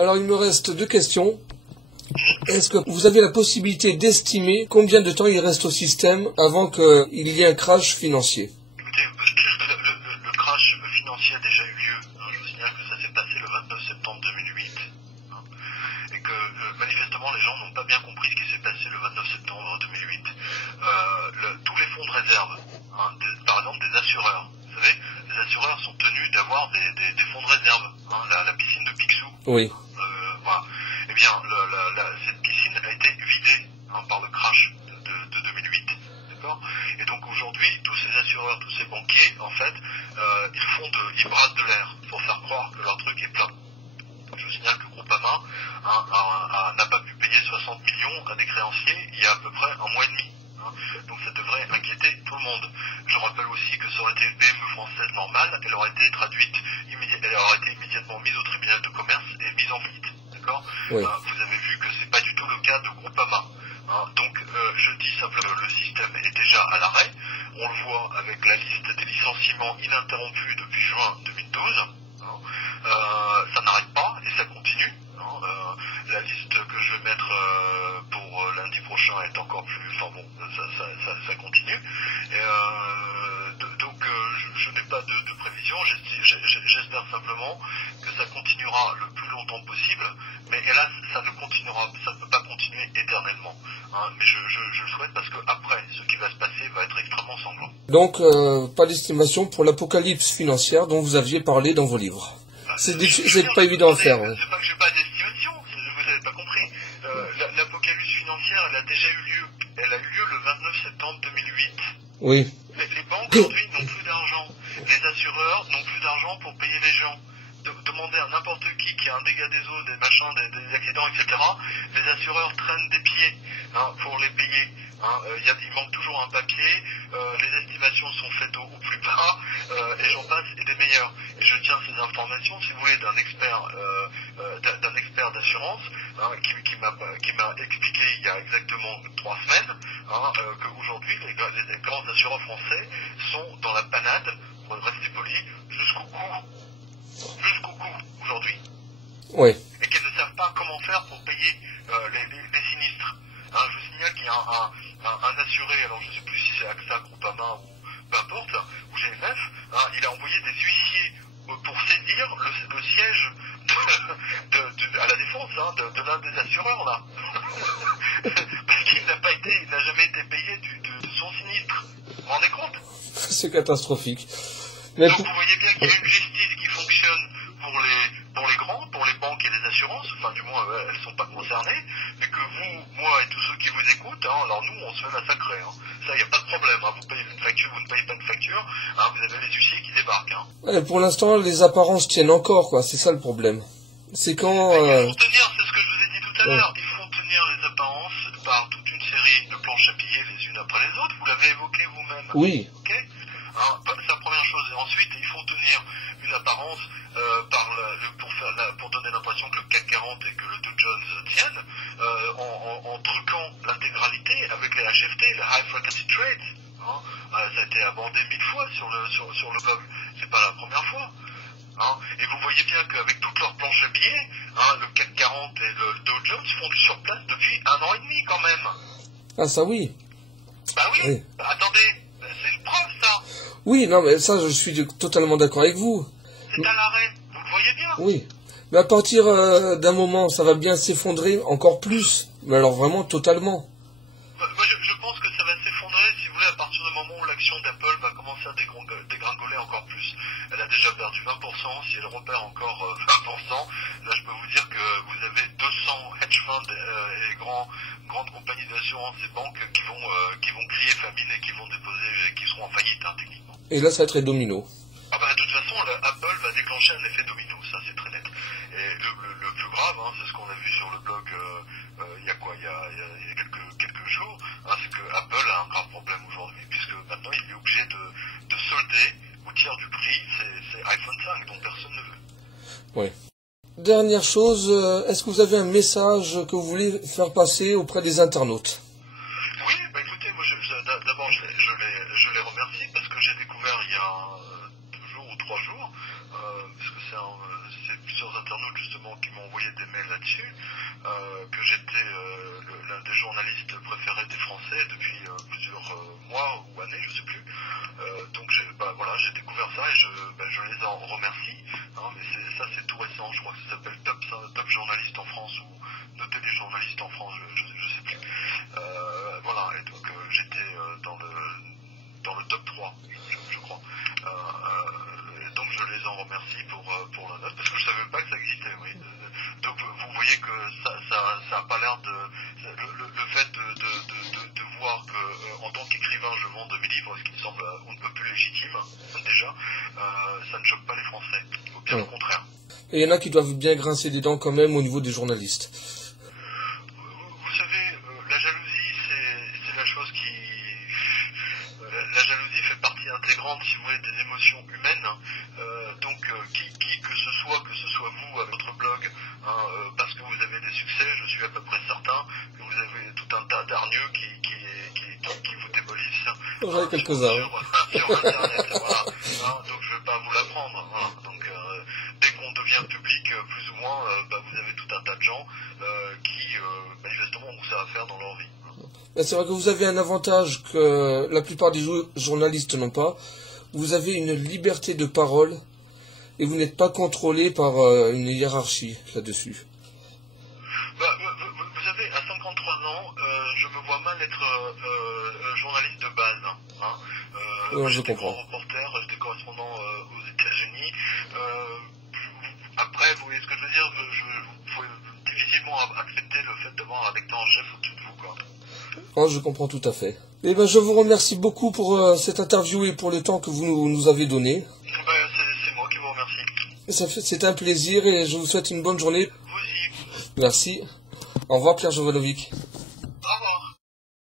Alors il me reste deux questions. Est-ce que vous avez la possibilité d'estimer combien de temps il reste au système avant qu'il y ait un crash financier? Écoutez, le crash financier a déjà eu lieu. Je vous signale que ça s'est passé le 29 septembre 2008. Et que manifestement les gens n'ont pas bien compris ce qui s'est passé le 29 septembre 2008. Tous les fonds de réserve, par exemple des assureurs, vous savez, les assureurs sont tenus d'avoir des fonds de réserve, la piscine de Picsou. Oui. Voilà. Eh bien, cette piscine a été vidée par le crash de 2008. D'accord. Et donc aujourd'hui, tous ces assureurs, tous ces banquiers, en fait, ils brassent de l'air pour faire croire que leur truc est plein. Je vous signale que Groupama n'a pas pu payer 60 millions à des créanciers il y a à peu près un mois et demi. Donc ça devrait inquiéter tout le monde. Je rappelle aussi que ça aurait été une PME française normale, elle aurait été immédiatement mise au tribunal de commerce et mise en faillite. D'accord. Oui. Vous avez vu que c'est pas du tout le cas de Groupama. Donc je dis simplement que le système est déjà à l'arrêt. On le voit avec la liste des licenciements ininterrompus depuis juin 2012. Ça n'arrête pas et ça continue. La liste que je vais mettre pour lundi prochain est encore plus... Enfin bon, ça continue. Donc je n'ai pas de prévision. J'espère simplement que ça continuera le plus longtemps possible. Mais hélas, ça ne peut pas continuer éternellement. Mais je le souhaite parce que après, ce qui va se passer va être extrêmement sanglant. Donc, pas d'estimation pour l'apocalypse financière dont vous aviez parlé dans vos livres. C'est pas évident à faire. C'est pas que j'ai pas d'estimation, vous n'avez pas compris. L'apocalypse financière, elle a déjà eu lieu. Elle a eu lieu le 29 septembre 2008. Oui. Les banques aujourd'hui n'ont plus d'argent. Les assureurs n'ont plus d'argent pour payer les gens. Demandez à n'importe qui a un dégât des eaux, des machins, des accidents, etc. Les assureurs traînent des pieds pour les payer. Il manque toujours un papier, les estimations sont faites au plus bas, et j'en passe, et des meilleurs. Et je tiens ces informations, si vous voulez, d'un expert d'assurance qui m'a expliqué il y a exactement 3 semaines qu'aujourd'hui les grands assureurs français sont dans la panade, pour rester poli, jusqu'au cou aujourd'hui. Oui. Et qu'elles ne savent pas comment faire pour payer les sinistres. Je vous signale qu'il y a un assuré, alors je ne sais plus si c'est AXA, Groupama ou peu importe, ou GFF, il a envoyé des huissiers pour saisir le siège à la défense de l'un des assureurs là. Parce qu'il n'a jamais été payé de son sinistre. Vous vous rendez compte? C'est catastrophique. Donc vous voyez bien qu'il y a une justice qui fonctionne pour les grands, pour les banques et les assurances, enfin du moins elles ne sont pas concernées, mais que vous, moi et tous ceux qui vous écoutent, alors nous on se fait massacrer. Ça, il n'y a pas de problème. Vous payez une facture, vous ne payez pas une facture, vous avez les huissiers qui débarquent. Pour l'instant, les apparences tiennent encore, quoi. C'est ça le problème. C'est quand... Il faut tenir, c'est ce que je vous ai dit tout à l'heure, il faut tenir les apparences par toute une série de planches à piller les unes après les autres. Vous l'avez évoqué vous-même. Oui. Ok. C'est la première chose. Et ensuite, il faut tenir une apparence pour donner l'impression que le CAC 40 et que le Dow Jones tiennent, en truquant l'intégralité avec les HFT, les High Frequency Trades. Ça a été abordé 1000 fois sur le blog. C'est pas la première fois. Et vous voyez bien qu'avec toutes leurs planches à billets, le CAC 40 et le Dow Jones font du surplace depuis 1 an et demi quand même. Ah ça oui. Bah oui. Attendez, c'est une preuve ça. Oui, non mais ça je suis totalement d'accord avec vous. C'est à l'arrêt, vous le voyez bien. Oui. Mais à partir d'un moment, ça va bien s'effondrer encore plus. Mais alors vraiment totalement. Moi je pense que ça va s'effondrer, si vous voulez, à partir du moment où l'action d'Apple va commencer à dégringoler encore plus. Elle a déjà perdu 20%, si elle repère encore 20%, là je peux vous dire que vous avez 200 hedge funds et grandes compagnies d'assurance et banques qui vont crier famine et qui seront en faillite techniquement. Et là ça va être domino. De toute façon, Apple va déclencher un effet domino, ça c'est très net. Et le plus grave, c'est ce qu'on a vu sur le blog il y a quelques jours, c'est que Apple a un grave problème aujourd'hui, puisque maintenant il est obligé de solder au tiers du prix ses iPhone 5 dont personne ne veut. Oui. Dernière chose, est-ce que vous avez un message que vous voulez faire passer auprès des internautes? Oui, écoutez, moi d'abord je les remercie parce que j'ai découvert il y a 2 jours ou 3 jours, parce que c'est plusieurs internautes justement qui m'ont envoyé des mails là-dessus, que j'étais l'un des journalistes préférés des Français depuis plusieurs mois ou années, je sais plus. Donc voilà, j'ai découvert ça et je les en remercie. Hein, mais ça c'est tout récent, je crois que ça s'appelle Top Journaliste en France ou Nos téléjournalistes en France, je sais plus. Voilà, et donc j'étais dans le top 3, je crois. Donc je les en remercie pour la note, parce que je savais pas que ça existait, oui. Donc vous voyez que ça a pas l'air de... Le fait de voir que en tant qu'écrivain je vende mes livres, ce qui me semble on ne peut plus légitime, déjà, ça ne choque pas les Français, ou bien au contraire. Et il y en a qui doivent bien grincer des dents quand même au niveau des journalistes. Vous savez, la jalousie, c'est la chose qui... La jalousie fait partie intégrante, si vous voulez, des émotions humaines. Donc, qui que ce soit vous à votre blog, hein, parce que vous avez des succès, je suis à peu près certain que vous avez tout un tas d'hargneux qui vous démolissent. J'en ai quelques-uns. Sur Internet, voilà. Hein, donc, je ne vais pas vous l'apprendre. Voilà. Donc, dès qu'on devient public, plus ou moins, vous avez tout un tas de gens qui, manifestement, ont ça à faire dans leur vie. C'est vrai que vous avez un avantage que la plupart des journalistes n'ont pas. Vous avez une liberté de parole et vous n'êtes pas contrôlé par une hiérarchie là-dessus. Vous savez, à 53 ans, je me vois mal être journaliste de base. Hein. Je comprends. Reporter, j'étais correspondant aux États-Unis. Après, vous voyez ce que je veux dire, vous pouvez difficilement accepter le fait d'avoir un rédacteur en chef au-dessus de vous, quoi. Oh, je comprends tout à fait. Eh ben, je vous remercie beaucoup pour cette interview et pour le temps que vous nous avez donné. C'est moi qui vous remercie. C'est un plaisir et je vous souhaite une bonne journée. Vous aussi. Merci. Au revoir Pierre Jovanovic.